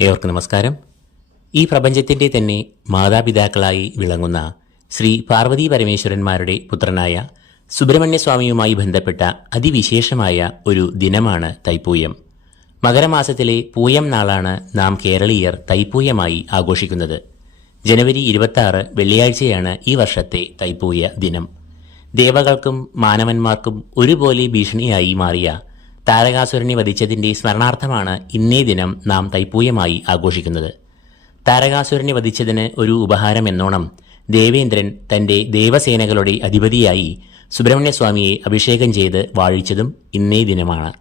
ഏവർക്കും നമസ്കാരം. ഈ പ്രപഞ്ചത്തിന്റെ തന്നെ മാതാപിതാക്കളായി വിളങ്ങുന്ന ശ്രീ പാർവതി പരമേശ്വരന്മാരുടെ പുത്രനായ സുബ്രഹ്മണ്യസ്വാമിയുമായി ബന്ധപ്പെട്ട അതിവിശേഷമായ ഒരു ദിനമാണ് തൈപ്പൂയം. മകരമാസത്തിലെ പൂയം നാളാണ് നാം കേരളീയർ തൈപ്പൂയമായി ആഘോഷിക്കുന്നത്. ജനുവരി ഇരുപത്തി വെള്ളിയാഴ്ചയാണ് ഈ വർഷത്തെ തൈപ്പൂയ ദിനം. ദേവകൾക്കും മാനവന്മാർക്കും ഒരുപോലെ ഭീഷണിയായി മാറിയ താരകാസുരനെ വധിച്ചതിന്റെ സ്മരണാർത്ഥമാണ് ഇന്നേ ദിനം നാം തൈപ്പൂയമായി ആഘോഷിക്കുന്നത്. താരകാസുരനെ വധിച്ചതിന് ഒരു ഉപഹാരം എന്നോണം ദേവേന്ദ്രൻ തന്റെ ദേവസേനകളുടെ അധിപതിയായി സുബ്രഹ്മണ്യസ്വാമിയെ അഭിഷേകം ചെയ്ത് വാഴിച്ചതും ഇന്നേ ദിനമാണ്.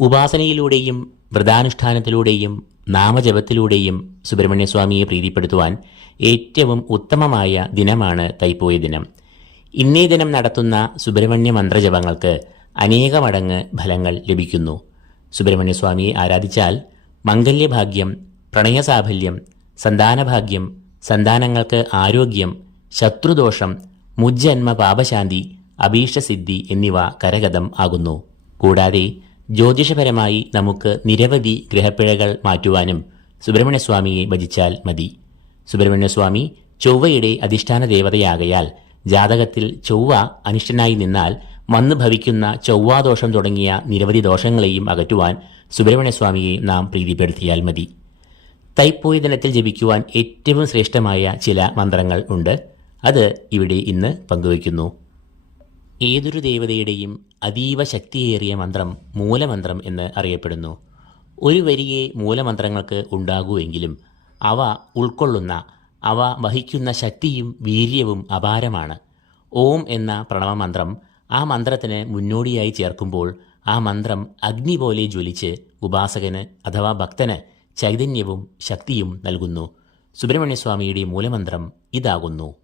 ഉപാസനയിലൂടെയും വ്രതാനുഷ്ഠാനത്തിലൂടെയും നാമജപത്തിലൂടെയും സുബ്രഹ്മണ്യസ്വാമിയെ പ്രീതിപ്പെടുത്തുവാൻ ഏറ്റവും ഉത്തമമായ ദിനമാണ് തൈപ്പൂയ ദിനം. ഇന്നേ ദിനം നടത്തുന്ന സുബ്രഹ്മണ്യ മന്ത്രജപങ്ങൾക്ക് അനേക മടങ്ങ് ഫലങ്ങൾ ലഭിക്കുന്നു. സുബ്രഹ്മണ്യസ്വാമിയെ ആരാധിച്ചാൽ മംഗല്യഭാഗ്യം പ്രണയസാഫല്യം സന്താനഭാഗ്യം സന്താനങ്ങൾക്ക് ആരോഗ്യം ശത്രുദോഷം മുജ്ജന്മ പാപശാന്തി അഭീഷ്ടസിദ്ധി എന്നിവ കരഗതം ആകുന്നു. കൂടാതെ ജ്യോതിഷപരമായി നമുക്ക് നിരവധി ഗ്രഹപ്പിഴകൾ മാറ്റുവാനും സുബ്രഹ്മണ്യസ്വാമിയെ ഭജിച്ചാൽ മതി. സുബ്രഹ്മണ്യസ്വാമി ചൊവ്വയുടെ അധിഷ്ഠാന ദേവതയാകയാൽ ജാതകത്തിൽ ചൊവ്വ അനിഷ്ടനായി നിന്നാൽ വന്നു ഭവിക്കുന്ന ചൊവ്വാദോഷം തുടങ്ങിയ നിരവധി ദോഷങ്ങളെയും അകറ്റുവാൻ സുബ്രഹ്മണ്യസ്വാമിയെ നാം പ്രീതിപ്പെടുത്തിയാൽ മതി. തൈപ്പൂയ ദിനത്തിൽ ജപിക്കുവാൻ ഏറ്റവും ശ്രേഷ്ഠമായ ചില മന്ത്രങ്ങൾ ഉണ്ട്. അത് ഇവിടെ ഇന്ന് പങ്കുവയ്ക്കുന്നു. ഏതൊരു ദേവതയുടെയും അതീവ ശക്തിയേറിയ മന്ത്രം മൂലമന്ത്രം എന്ന് അറിയപ്പെടുന്നു. ഒരു വരിയെ മൂലമന്ത്രങ്ങൾക്ക് ഉണ്ടാകുമെങ്കിലും അവ ഉൾക്കൊള്ളുന്ന അവ വഹിക്കുന്ന ശക്തിയും വീര്യവും അപാരമാണ്. ഓം എന്ന പ്രണവമന്ത്രം ആ മന്ത്രത്തിന് മുന്നോടിയായി ചേർക്കുമ്പോൾ ആ മന്ത്രം അഗ്നി പോലെ ജ്വലിച്ച് ഉപാസകന് അഥവാ ഭക്തന് ചൈതന്യവും ശക്തിയും നൽകുന്നു. സുബ്രഹ്മണ്യസ്വാമിയുടെ മൂലമന്ത്രം ഇതാകുന്നു.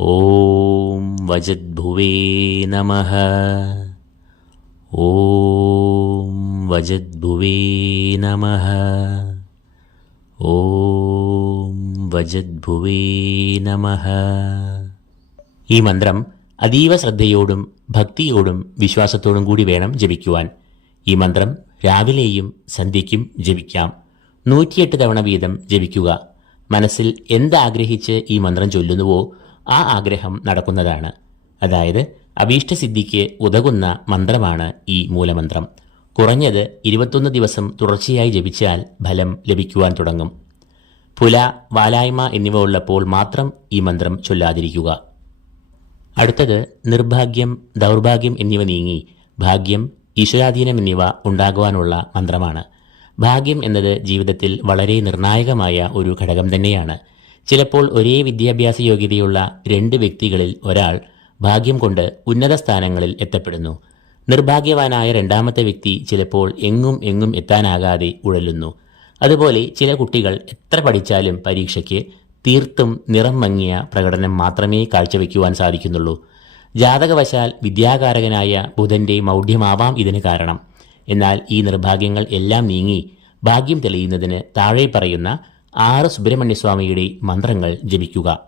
ഓം വജദ്ഭുവേ നമ. ഓം വജദ്ഭുവേ നമ. ഓം വജദ്ഭുവേ നമ. ഈ മന്ത്രം അതീവ ശ്രദ്ധയോടും ഭക്തിയോടും വിശ്വാസത്തോടും കൂടി വേണം ജപിക്കുവാൻ. ഈ മന്ത്രം രാവിലെയും സന്ധ്യയ്ക്കും ജപിക്കാം. നൂറ്റിയെട്ട് തവണ വീതം ജപിക്കുക. മനസ്സിൽ എന്താഗ്രഹിച്ച് ഈ മന്ത്രം ചൊല്ലുന്നുവോ ആ ആഗ്രഹം നടക്കുന്നതാണ്. അതായത് അഭീഷ്ടസിദ്ധിക്ക് ഉതകുന്ന മന്ത്രമാണ് ഈ മൂലമന്ത്രം. കുറഞ്ഞത് ഇരുപത്തൊന്ന് ദിവസം തുടർച്ചയായി ജപിച്ചാൽ ഫലം ലഭിക്കുവാൻ തുടങ്ങും. പുല വാലായ്മ എന്നിവ ഉള്ളപ്പോൾ മാത്രം ഈ മന്ത്രം ചൊല്ലാതിരിക്കുക. അടുത്തത് നിർഭാഗ്യം ദൗർഭാഗ്യം എന്നിവ നീങ്ങി. ഭാഗ്യം ഈശ്വരാധീനം എന്നിവ ഉണ്ടാകുവാനുള്ള മന്ത്രമാണ്. ഭാഗ്യം എന്നത് ജീവിതത്തിൽ വളരെ നിർണായകമായ ഒരു ഘടകം തന്നെയാണ്. ചിലപ്പോൾ ഒരേ വിദ്യാഭ്യാസ യോഗ്യതയുള്ള രണ്ട് വ്യക്തികളിൽ ഒരാൾ ഭാഗ്യം കൊണ്ട് ഉന്നത സ്ഥാനങ്ങളിൽ എത്തപ്പെടുന്നു. നിർഭാഗ്യവാനായ രണ്ടാമത്തെ വ്യക്തി ചിലപ്പോൾ എങ്ങും എങ്ങും എത്താനാകാതെ ഉഴലുന്നു. അതുപോലെ ചില കുട്ടികൾ എത്ര പഠിച്ചാലും പരീക്ഷയ്ക്ക് തീർത്തും നിറം മങ്ങിയ പ്രകടനം മാത്രമേ കാഴ്ചവെക്കുവാൻ സാധിക്കുന്നുള്ളൂ. ജാതകവശാൽ വിദ്യാകാരകനായ ബുധന്റെ മൗഢ്യമാവാം ഇതിന് കാരണം. എന്നാൽ ഈ നിർഭാഗ്യങ്ങൾ എല്ലാം നീങ്ങി ഭാഗ്യം തെളിയുന്നതിന് താഴെ പറയുന്ന ആറ് സുബ്രഹ്മണ്യസ്വാമിയുടെ മന്ത്രങ്ങൾ ജപിക്കുക.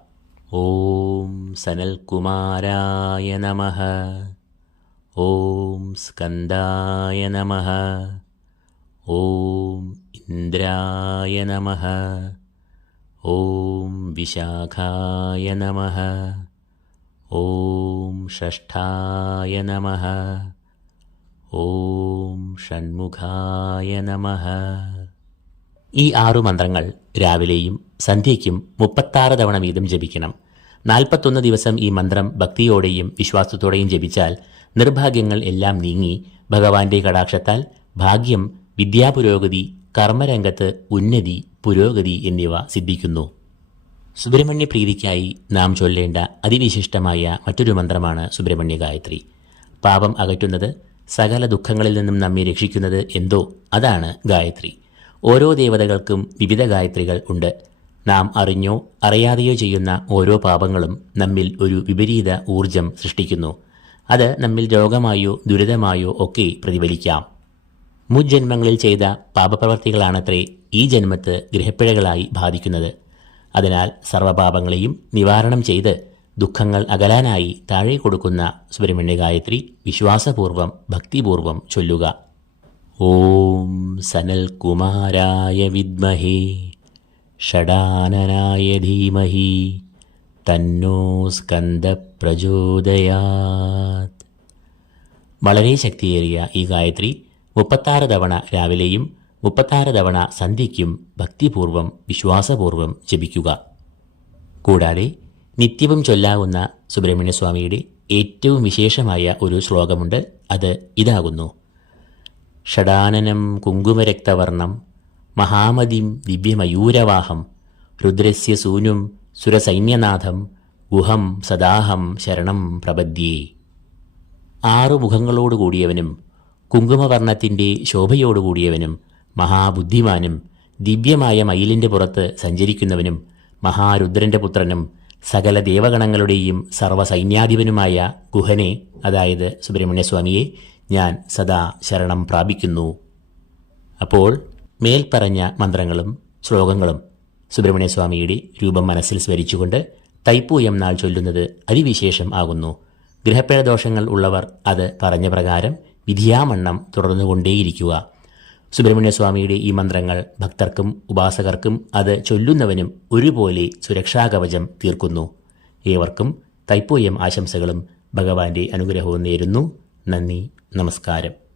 ഓം സനൽകുമാരായ നമ. ഓം സ്കന്ദായ നമ. ഓം ഇന്ദ്രായ നമ. ഓം വിശാഖായ നമ. ഓം ഷഷ്ഠായ നമ. ഓം ഷൺമുഖായ നമ. ഈ ആറു മന്ത്രങ്ങൾ രാവിലെയും സന്ധ്യയ്ക്കും മുപ്പത്താറ് തവണ വീതം ജപിക്കണം. നാൽപ്പത്തൊന്ന് ദിവസം ഈ മന്ത്രം ഭക്തിയോടെയും വിശ്വാസത്തോടെയും ജപിച്ചാൽ നിർഭാഗ്യങ്ങൾ എല്ലാം നീങ്ങി ഭഗവാന്റെ കടാക്ഷത്താൽ ഭാഗ്യം വിദ്യാപുരോഗതി കർമ്മരംഗത്ത് ഉന്നതി പുരോഗതി എന്നിവ സിദ്ധിക്കുന്നു. സുബ്രഹ്മണ്യ പ്രീതിക്കായി നാം ചൊല്ലേണ്ട അതിവിശിഷ്ടമായ മറ്റൊരു മന്ത്രമാണ് സുബ്രഹ്മണ്യ ഗായത്രി. പാപം അകറ്റുന്നത് സകല ദുഃഖങ്ങളിൽ നിന്നും നമ്മെ രക്ഷിക്കുന്നത് എന്തോ അതാണ് ഗായത്രി. ഓരോ ദേവതകൾക്കും വിവിധ ഗായത്രികൾ ഉണ്ട്. നാം അറിഞ്ഞോ അറിയാതെയോ ചെയ്യുന്ന ഓരോ പാപങ്ങളും നമ്മിൽ ഒരു വിപരീത ഊർജം സൃഷ്ടിക്കുന്നു. അത് നമ്മിൽ രോഗമായോ ദുരിതമായോ ഒക്കെ പ്രതിഫലിക്കാം. മുജ്ജന്മങ്ങളിൽ ചെയ്ത പാപപ്രവർത്തികളാണത്രേ ഈ ജന്മത്ത് ഗ്രഹപ്പിഴകളായി ബാധിക്കുന്നത്. അതിനാൽ സർവപാപങ്ങളെയും നിവാരണം ചെയ്ത് ദുഃഖങ്ങൾ അകലാനായി താഴെ കൊടുക്കുന്ന സുബ്രഹ്മണ്യ ഗായത്രി വിശ്വാസപൂർവം ഭക്തിപൂർവം ചൊല്ലുക. ഓം സനൽകുമാരായ വിദ്മഹേ ഷടാനനായ ധീമഹി തന്നോ സ്കന്ദ പ്രചോദയാത് വളരെ ശക്തിയേറിയ ഈ ഗായത്രി മുപ്പത്താറ് തവണ രാവിലെയും മുപ്പത്താറ് തവണ സന്ധ്യയ്ക്കും ഭക്തിപൂർവം വിശ്വാസപൂർവം ജപിക്കുക. കൂടാതെ നിത്യവും ചൊല്ലാവുന്ന സുബ്രഹ്മണ്യസ്വാമിയുടെ ഏറ്റവും വിശേഷമായ ഒരു ശ്ലോകമുണ്ട്. അത് ഇതാകുന്നു. ഷടാനനം കുങ്കുമരക്തവർണം മഹാമതിം ദിവ്യമയൂരവാഹം രുദ്രസ്യ സൂനും സുരസൈന്യനാഥം ഗുഹം സദാഹം ശരണം പ്രപദ്യേ. ആറു മുഖങ്ങളോടുകൂടിയവനും കുങ്കുമവർണത്തിന്റെ ശോഭയോടുകൂടിയവനും മഹാബുദ്ധിമാനും ദിവ്യമായ മയിലിന്റെ പുറത്ത് സഞ്ചരിക്കുന്നവനും മഹാരുദ്രന്റെ പുത്രനും സകല ദേവഗണങ്ങളുടെയും സർവസൈന്യാധിപനുമായ ഗുഹനെ അതായത് സുബ്രഹ്മണ്യസ്വാമിയെ ഞാൻ സദാ ശരണം പ്രാപിക്കുന്നു. അപ്പോൾ മേൽപ്പറഞ്ഞ മന്ത്രങ്ങളും ശ്ലോകങ്ങളും സുബ്രഹ്മണ്യസ്വാമിയുടെ രൂപം മനസ്സിൽ സ്മരിച്ചുകൊണ്ട് തൈപ്പൂയം നാൾ ചൊല്ലുന്നത് അതിവിശേഷം ആകുന്നു. ഗ്രഹപ്പേഴദോഷങ്ങൾ ഉള്ളവർ അത് പറഞ്ഞ പ്രകാരം വിധിയാമണ്ണം തുടർന്നുകൊണ്ടേയിരിക്കുക. സുബ്രഹ്മണ്യസ്വാമിയുടെ ഈ മന്ത്രങ്ങൾ ഭക്തർക്കും ഉപാസകർക്കും അത് ചൊല്ലുന്നവനും ഒരുപോലെ സുരക്ഷാകവചം തീർക്കുന്നു. ഏവർക്കും തൈപ്പൂയം ആശംസകളും ഭഗവാന്റെ അനുഗ്രഹവും നേരുന്നു. നന്ദി നമസ്കാരം.